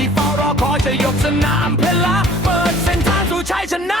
ที่เฝ้ารอคอยจะยกสนามเพลลาเปิดเส้นทางสู่ชัยชนะ